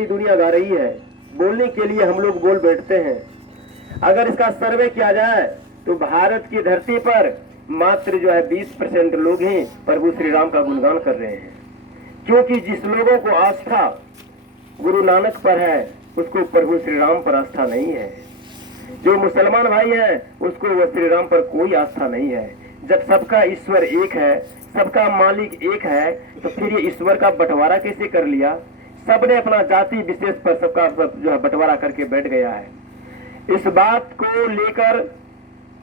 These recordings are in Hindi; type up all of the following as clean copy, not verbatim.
पूरी दुनिया गा रही है, बोलने के लिए हम लोग बोल बैठते हैं। अगर इसका सर्वे किया जाए तो भारत की धरती पर मात्र जो है 20% लोग ही प्रभु श्री राम का गुणगान कर रहे हैं, क्योंकि जिस लोगों को आस्था गुरु नानक पर है उसको प्रभु श्री राम पर आस्था नहीं है। जो मुसलमान भाई है उसको वह श्री राम पर कोई आस्था नहीं है। जब सबका ईश्वर एक है, सबका मालिक एक है, तो फिर ये ईश्वर का बंटवारा कैसे कर लिया? सबने अपना जाति विशेष पर सबका जो है बंटवारा करके बैठ गया है। इस बात को लेकर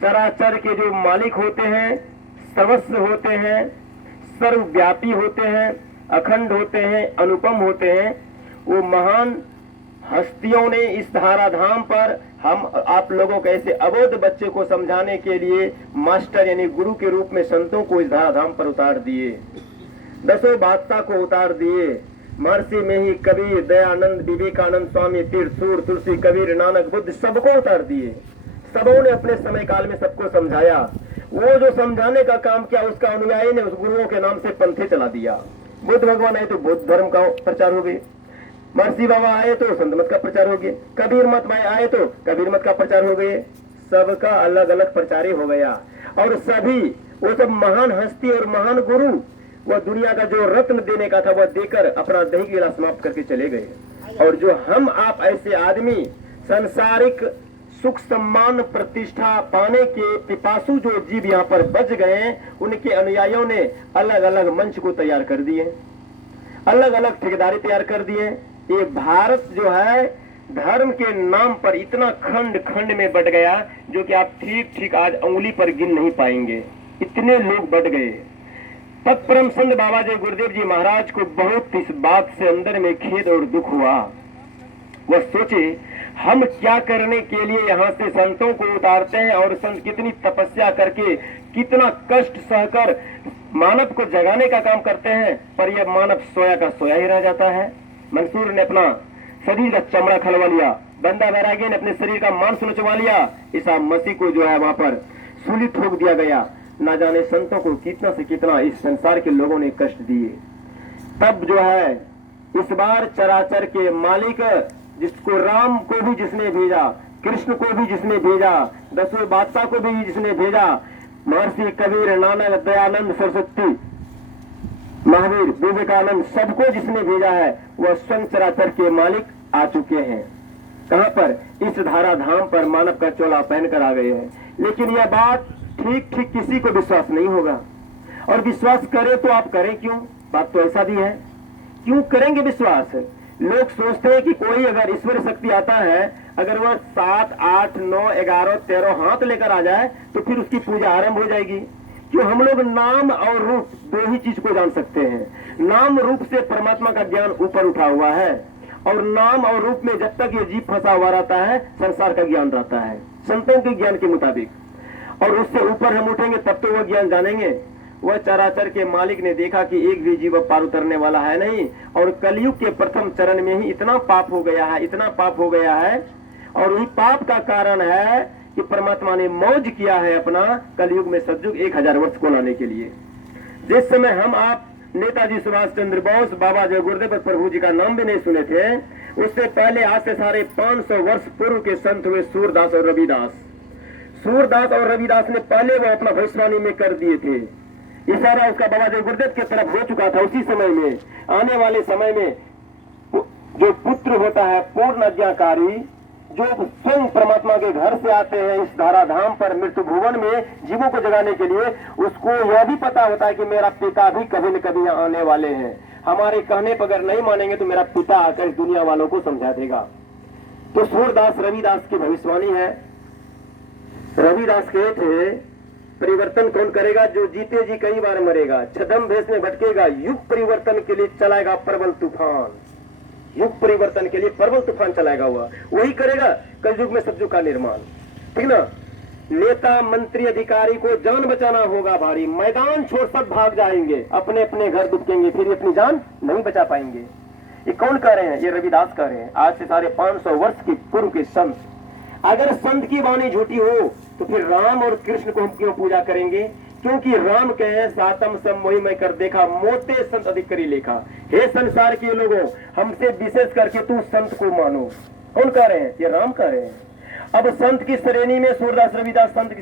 चराचर के जो मालिक होते हैं, सर्वस्व होते हैं, सर्वव्यापी होते हैं, अखंड होते हैं, अनुपम होते हैं, वो महान हस्तियों ने इस धाराधाम पर हम आप लोगों के ऐसे अबोध बच्चे को समझाने के लिए मास्टर यानी गुरु के रूप में संतों को इस धाराधाम पर उतार दिए, दसों बादशाह को उतार दिए। महर्षि में ही कबीर, दयानंद, विवेकानंद, स्वामी तीर्थसूर, तुलसी, कबीर, नानक, बुद्ध सबको उतार दिए। सबों ने अपने समय काल में सबको समझाया। वो जो समझाने का काम किया उसका अनुयायी ने उस गुरुओं के नाम से पंथे चला दिया। बुद्ध भगवान आए तो बुद्ध धर्म का प्रचार हो गए, महर्षि बाबा आए तो संत मत का प्रचार हो गया, कबीर मत भाई आए तो कबीर मत का प्रचार हो गए। सबका अलग अलग प्रचार हो गया और सभी वो सब महान हस्ती और महान गुरु वह दुनिया का जो रत्न देने का था वह देकर अपना दही गिला समाप्त करके चले गए। और जो हम आप ऐसे आदमी संसारिक सुख सम्मान प्रतिष्ठा पाने के पिपासु जो जीव यहाँ पर बच गए, उनके अनुयायियों ने अलग अलग मंच को तैयार कर दिए, अलग अलग ठेकेदारी तैयार कर दिए। ये भारत जो है धर्म के नाम पर इतना खंड खंड में बट गया जो कि आप ठीक ठीक आज उंगली पर गिन नहीं पाएंगे, इतने लोग बट गए। तत्परम संत बाबा जी गुरुदेव जी महाराज को बहुत इस बात से अंदर में खेद और दुख हुआ। वह सोचे हम क्या करने के लिए यहाँ से संतों को उतारते हैं और संत कितनी तपस्या करके कितना कष्ट सहकर मानव को जगाने का काम करते हैं, पर यह मानव सोया का सोया ही रह जाता है। मंसूर ने अपना शरीर का चमड़ा खलवा लिया, बंदा बैरागी ने अपने शरीर का मांस नचवा लिया, ईसा मसीह को जो है वहां पर सूली ठोक दिया गया। ना जाने संतों को कितना से कितना इस संसार के लोगों ने कष्ट दिए। तब जो है इस बार चराचर के मालिक जिसको राम को भी जिसने भेजा, कृष्ण को भी जिसने भेजा, दसवें बादशाह को भी जिसने भेजा, महर्षि कबीर, नानक, दयानंद, सरस्वती, महावीर, विवेकानंद सबको जिसने भेजा है वह स्वयं चराचर के मालिक आ चुके हैं। कहां पर? इस धाराधाम पर मानव का चोला पहनकर आ गए हैं। लेकिन यह बात ठीक ठीक किसी को विश्वास नहीं होगा, और विश्वास करे तो आप करें क्यों? बात तो ऐसा भी है, क्यों करेंगे विश्वास? लोग सोचते हैं कि कोई अगर ईश्वर शक्ति आता है, अगर वह 7, 8, 9, 11, 13 हाथ लेकर आ जाए तो फिर उसकी पूजा आरंभ हो जाएगी। क्यों? हम लोग नाम और रूप दो ही चीज को जान सकते हैं। नाम रूप से परमात्मा का ज्ञान ऊपर उठा हुआ है, और नाम और रूप में जब तक ये जीव फंसा हुआ रहता है संसार का ज्ञान रहता है संतों के ज्ञान के मुताबिक, और उससे ऊपर हम उठेंगे तब तो वह ज्ञान जानेंगे। वह चराचर के मालिक ने देखा कि एक भी जीव पार उतरने वाला है नहीं, और कलयुग के प्रथम चरण में ही इतना पाप हो गया है, इतना पाप हो गया है, और वही पाप का कारण है कि परमात्मा ने मौज किया है अपना कलयुग में सतयुग 1000 वर्ष को लाने के लिए। जिस समय हम आप नेताजी सुभाष चंद्र बोस, बाबा जय गुरुदेव प्रभु जी का नाम भी नहीं सुने थे, उससे पहले आज से साढ़े 500 वर्ष पूर्व के संत हुए सूरदास और रविदास। सूरदास और रविदास ने पहले वो अपना भविष्यवाणी में कर दिए थे, इशारा उसका बाबा जय गुरुदेव की तरफ हो चुका था। उसी समय में आने वाले समय में जो पुत्र होता है पूर्ण आज्ञाकारी, जो स्वयं परमात्मा के घर से आते हैं इस धाराधाम पर मृत्यु भुवन में जीवों को जगाने के लिए, उसको यह भी पता होता है कि मेरा पिता भी कभी न कभी यहाँ आने वाले हैं। हमारे कहने पर अगर नहीं मानेंगे तो मेरा पिता आकर दुनिया वालों को समझा देगा। तो सूरदास रविदास की भविष्यवाणी है। रविदास कहे थे परिवर्तन कौन करेगा? जो जीते जी कई बार मरेगा, छदम भेष में भटकेगा, युग परिवर्तन के लिए चलाएगा प्रबल तूफान। युग परिवर्तन के लिए प्रबल तूफान चलाएगा हुआ, वही करेगा कलयुग में सतयुग का निर्माण। ठीक ना? नेता मंत्री अधिकारी को जान बचाना होगा भारी, मैदान छोड़ सब भाग जाएंगे, अपने अपने घर दुबकेंगे, फिर अपनी जान नहीं बचा पाएंगे। ये कौन कह रहे हैं? ये रविदास कह रहे हैं, आज से साढ़े 500 वर्ष के पूर्व के संत। अगर संत की वाणी झूठी हो तो फिर राम और कृष्ण को हम क्यों पूजा करेंगे? क्योंकि राम कहे सातम सम मोहि मैं कर देखा, मोते संत अधिक करी लेखा। हे संसार के लोगों, हमसे विशेष करके तू संत को मानो। कौन कह रहे हैं? ये राम कह रहे हैं। अब संत की श्रेणी में सूरदास रविदास संत की